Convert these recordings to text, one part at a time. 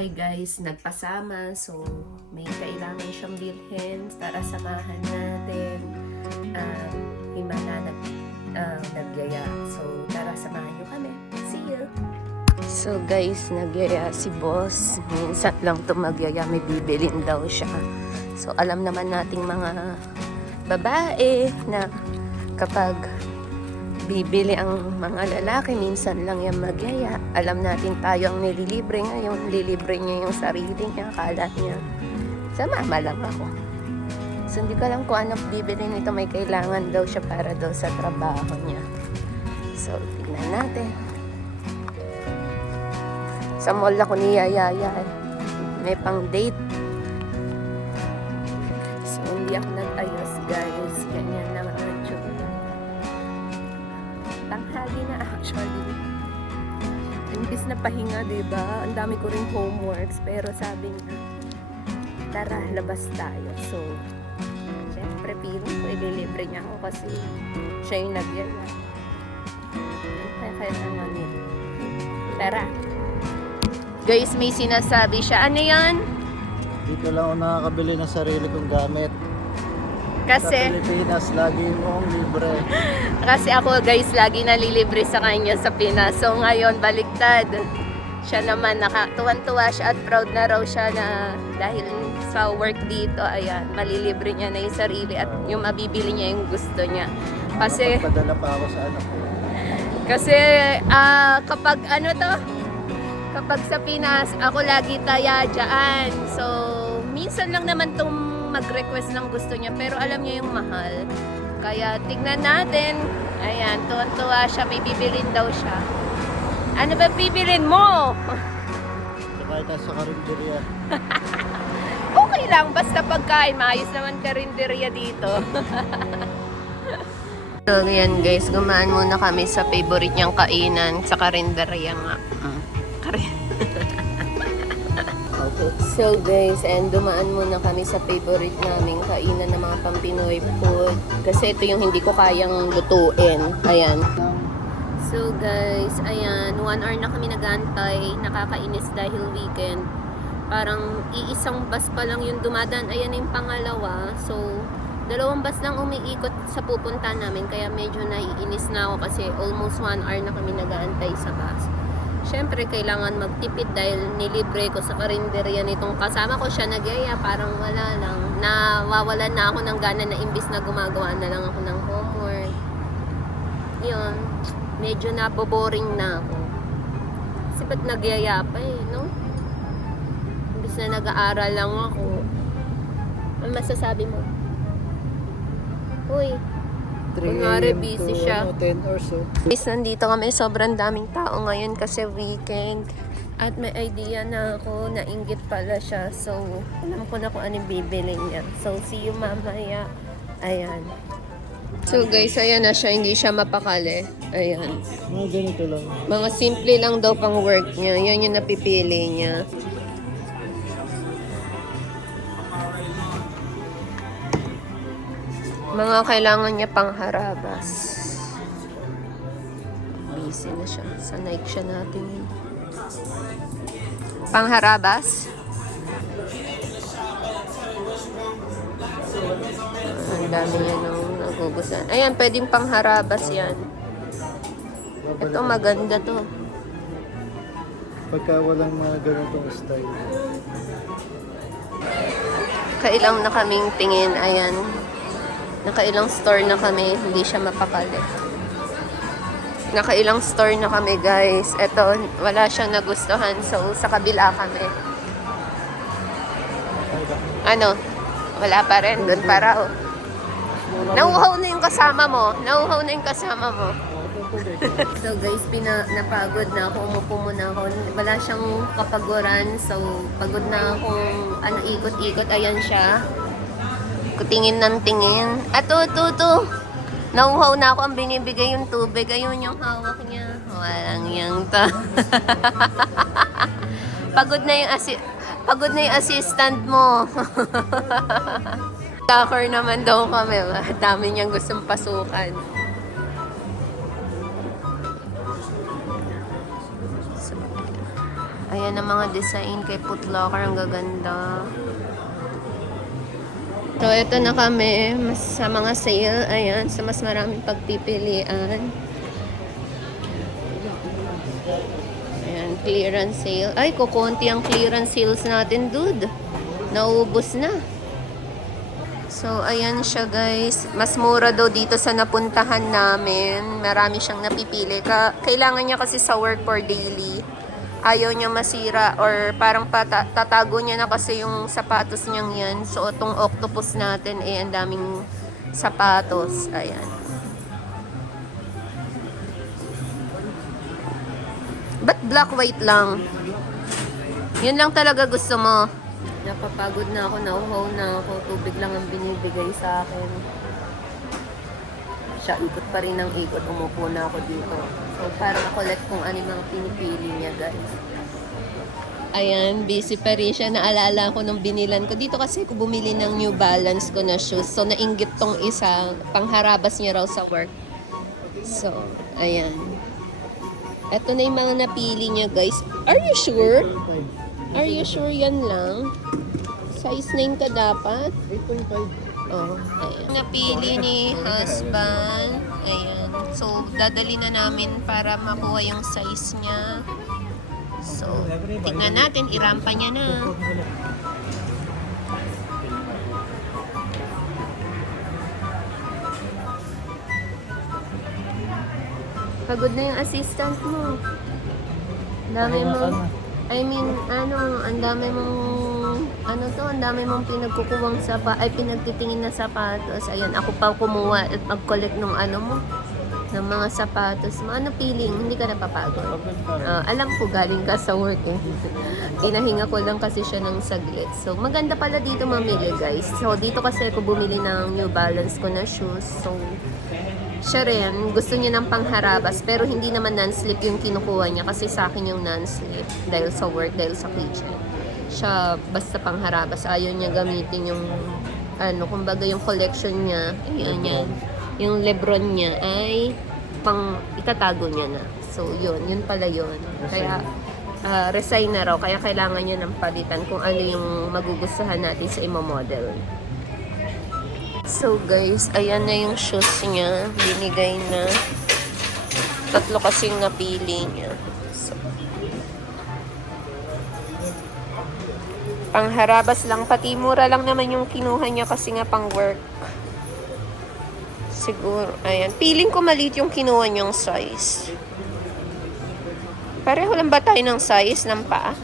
bahay guys, nagpasama. So, may kailangan siyang bilhin. Tara, samahan natin. Himala nagyaya. So, tara, samahan nyo kami. See you! So guys, nagyaya si boss. Minsan lang ito magyaya, may bibilin daw siya. So, alam naman nating mga babae na kapag bibili ang mga lalaki, minsan lang yan magyaya. Alam natin tayo ang nililibre ngayon. Lilibre niya yung sarili niya. Akala niya, sama lang ako. So, hindi ko alam kung anong bibili nito. May kailangan daw siya para daw sa trabaho niya. So, tignan natin. Sa mall ako ni Yaya. May pang date. So, hindi ako nag-ayos, guys. Ganyan lang ang itsura. Tanghali na actually. Imbis na pahinga, diba? Ang dami ko rin homeworks. Pero sabi niya, tara, labas tayo. So, syempre, feeling ko, ililibre niya ako kasi siya yung nagyaya. Kaya naman yun. Tara. Guys, may sinasabi siya. Ano yan? Dito lang ako nakakabili ng sarili kong gamit. Kasi, sa Pilipinas, lagi mong libre. kasi ako guys, lagi nalilibre sa kanya sa Pinas. So ngayon, baliktad. Siya naman, tuwan-tuwa siya at proud na raw siya na dahil sa work dito, ayan, malilibre niya na yung sarili at yung mabibili niya yung gusto niya. Kasi, Padala pa ako sa anak ko. kasi kapag ano to, kapag sa Pinas, ako lagi taya dyan. So, minsan lang naman itong mag-request ng gusto niya, pero alam niya yung mahal. Kaya tignan natin. Ayan, tuwan-tuwa siya, may bibilin daw siya. Ano ba bibilin mo? Kahit sa karinderya. Okay lang, basta pagkain. Maayos naman karinderya dito. So, yan guys, gumaan muna kami sa favorite niyang kainan sa karinderya nga. So guys, and dumaan muna kami sa favorite naming kainan ng mga Pampinoy food. Kasi ito yung hindi ko kayang lutuin. Ayan. So guys, ayan, 1 hour na kami nag-aantay. Nakakainis dahil weekend. Parang iisang bus pa lang yung dumadaan. Ayan yung pangalawa. So, 2 bus lang umiikot sa pupunta namin. Kaya medyo naiinis na ako kasi almost 1 hour na kami nag-aantay sa bus. Siyempre, kailangan magtipid dahil nilibre ko sa karinderya nitong kasama ko siya nagyaya. Parang wala lang. Nawawalan na ako ng gana na imbis na gumagawa na lang ako ng homework. Yun. Medyo naboboring na ako. Kasi ba't nagyaya pa no? Imbis na nag-aaral lang ako. Ano masasabi mo? Uy. Kunwari busy siya. 10 or so. Guys, nandito kami. Sobrang daming tao ngayon kasi weekend. At may idea na ako na inggit pala siya. So, alam ko na kung anong bibili niya. So, see you mamaya. Ayan. So, guys, ayan na siya. Hindi siya mapakali. Ayan. Mga ganito lang. Mga simple lang daw pang work niya. Yan yung napipili niya. Mga kailangan niya pang harabas. Busy na siya. Sa Nike siya natin yun. Pang harabas? Ang dami niya nang nagugusan. Ayan, pwedeng pang harabas yan. Ito maganda to. Pagka walang mga ganitong style. Kailang na kaming tingin. Ayan. Nakailang store na kami, hindi siya mapakali. Nakailang store na kami, guys. Ito, wala siyang nagustuhan. So, sa kabila kami. Ano? Wala pa rin. Doon para, oh. Nauhaw na yung kasama mo. Nauhaw na yung kasama mo. So, guys, napagod na ako. Umupo muna ako. Wala siyang kapaguran. So, pagod na akong ikot-ikot. Ayan siya. Tingin ng tingin. Ito. Nauhaw na ako. Ang binibigay yung tubig. Ayun yung hawak niya. Walang yung ta. Pagod na yung assistant mo. Soccer naman daw kami. Dami niyang gustong pasukan. Ayan ang mga design kay Foot Locker. Ang gaganda. So, ito na kami sa mga sale. Ayan, sa mas maraming pagpipilian. Ayan, clearance sale. Ay, kukunti ang clearance sales natin, dude. Naubos na. So, ayan siya guys. Mas mura daw dito sa napuntahan namin. Marami siyang napipili. Kailangan niya kasi sa work for daily. Ayaw niya masira or parang tatago niya na kasi yung sapatos niyang yan. So, itong octopus natin ang daming sapatos. Ayan. Ba't black white lang? Yun lang talaga gusto mo. Napapagod na ako, nauhaw na ako. Tubig lang ang binibigay sa akin. Siya, ikot pa rin ang ikot. Umupo na ako dito. So, para makolect kung ano yung mga pinipili niya, guys. Ayan, busy pa rin siya. Naalala ko nung binilan ko. Dito kasi ko bumili ng New Balance ko na shoes. So, nainggit tong isa. Pangharabas niya raw sa work. So, ayan. Ito na yung mga napili niya, guys. Are you sure? Are you sure yan lang? Size 9 ka dapat? 8.5. Oh, ayan. Napili ni husband. Ayan. So, dadali na namin para makuha yung size niya. So, tignan natin. Irampa niya na. Pagod na yung assistant mo. Dami mo. I mean, ang dami mong, ang dami mong pinagkukuwang pinagtitingin na sapatos. Ayan, ako pa kumuha at mag-collect ng ng mga sapatos mo. Ano feeling? Hindi ka napapagod? Alam ko, galing ka sa work eh. Pinahinga ko lang kasi siya ng saglit. So, maganda pala dito mamili, guys. So, dito kasi ako bumili ng New Balance ko na shoes. So, siya rin, gusto niya ng pangharabas, pero hindi naman non-slip yung kinukuha niya kasi sa akin yung non-slip dahil sa work, dahil sa kitchen. Siya, basta pangharabas, ayaw niya gamitin yung, kumbaga yung collection niya, ayan yan, yung Lebron niya ay itatago niya na. So, yun pala yun. Kaya, resign na raw, kaya kailangan niya ng palitan kung ano yung magugustuhan natin sa imo-model. So guys, ayan na yung shoes niya. Binigay na. 3 kasing napili niya. So, pangharabas lang. Pati mura lang naman yung kinuha niya kasi nga pang work. Siguro, ayan. Feeling ko maliit yung kinuha niyang size. Pareho lang ba tayo ng size ng paa?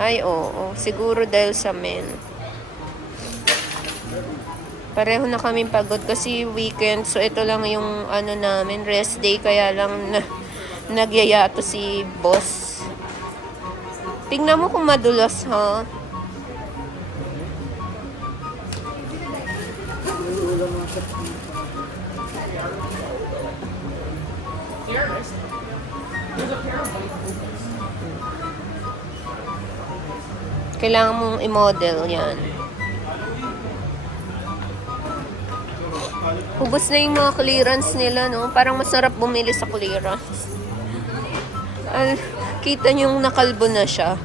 Ay, oo. Siguro dahil sa men. Pareho na kami pagod kasi weekend. So, ito lang yung namin, rest day. Kaya lang nagyayato si boss. Tingnan mo kung madulas, ha? Kailangan mong i-model yan. Ubus na yung mga clearance nila, no? Parang masarap bumili sa clearance. Kita nyo yung nakalbo na siya.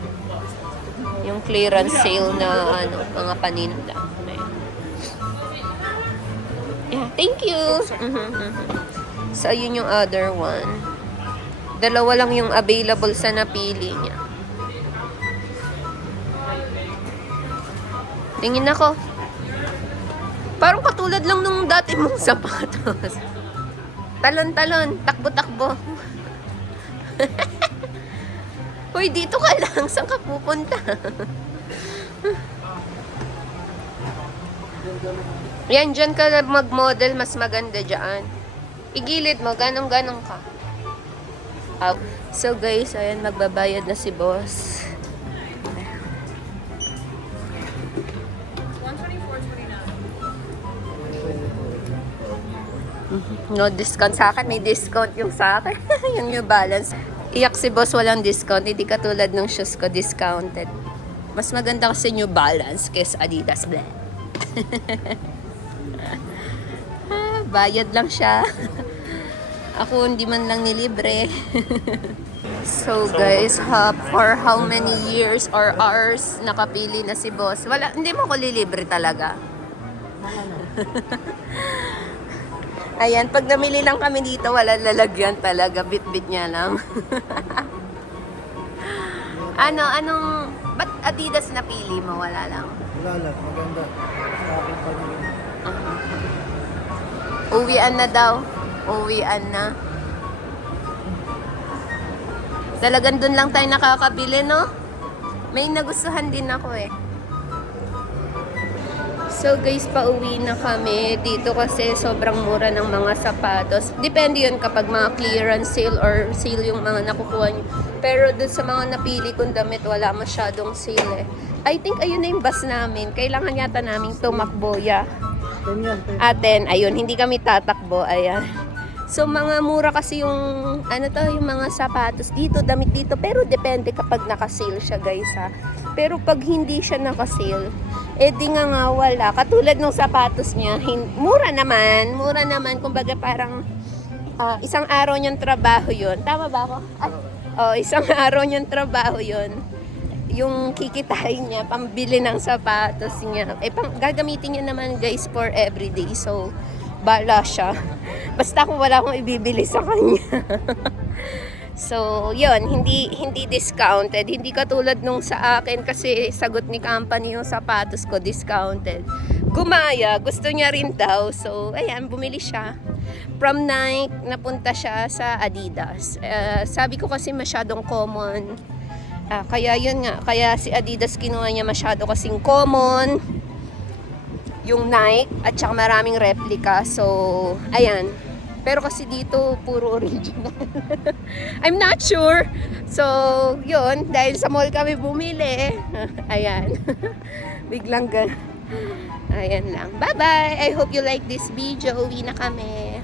Yung clearance sale na mga paninda. Yeah, thank you! So, yun yung other one. 2 lang yung available sa napili niya. Tingin ako. Parang katulad lang nung dati mong sapatos. Talon-talon, takbo-takbo. Hoy, dito ka lang. Saan ka pupunta? Yan, dyan ka mag-model. Mas maganda dyan. Igilid mo, ganong-ganong ka. So guys, ayan, magbabayad na si boss. No discount sa akin. May discount yung sa akin. Yung New Balance. Iyak si boss, walang discount. Hindi katulad ng shoes ko, discounted. Mas maganda kasi New Balance kaysa Adidas Blend. Bayad lang siya. Ako hindi man lang nilibre. So guys, for how many years or hours nakapili na si boss? Wala, hindi mo ko lilibre talaga. Ayan, pag namili lang kami dito, wala lalagyan talaga. Bit-bit niya lang. Ba't Adidas napili mo? Wala lang. Wala lang, maganda. Sa akin pa rin. Uwian na daw. Uwian na. Talagang dun lang tayo nakakabili, no? May nagustuhan din ako eh. So guys, pauwi na kami. Dito kasi sobrang mura ng mga sapatos. Depende yun kapag mga clearance sale or sale yung mga nakukuha nyo. Pero dun sa mga napili kong damit, wala masyadong sale eh. I think ayun na yung bus namin. Kailangan yata namin tumakbo, yeah. Aten, ayun, hindi kami tatakbo, ayan. So mga mura kasi yung yung mga sapatos dito, damit dito, pero depende kapag naka-sale siya, guys, ha. Pero pag hindi siya naka-sale, di nga wala. Katulad ng sapatos niya, mura naman, kumbaga parang isang araw niyang trabaho 'yon. Tama ba ako? Isang araw niyang trabaho 'yon. Yung kikitain niya, pambili ng sapatos niya. Gagamitin niya naman, guys, for everyday. So, bala siya. Basta kung wala akong ibibili sa kanya. So, yun, hindi discounted. Hindi katulad nung sa akin kasi sagot ni company yung sapatos ko, discounted. Gumaya, gusto niya rin daw. So, ayan, bumili siya. From Nike, napunta siya sa Adidas. Sabi ko kasi masyadong common. Kaya yun nga, kaya si Adidas kinuha niya masyado kasing common. Yung Nike, at saka maraming replica. So, ayan. Pero kasi dito, puro original. I'm not sure. So, yun. Dahil sa mall kami bumili. Ayan. Biglang ayan lang. Bye-bye! I hope you like this video. Uwi na kami.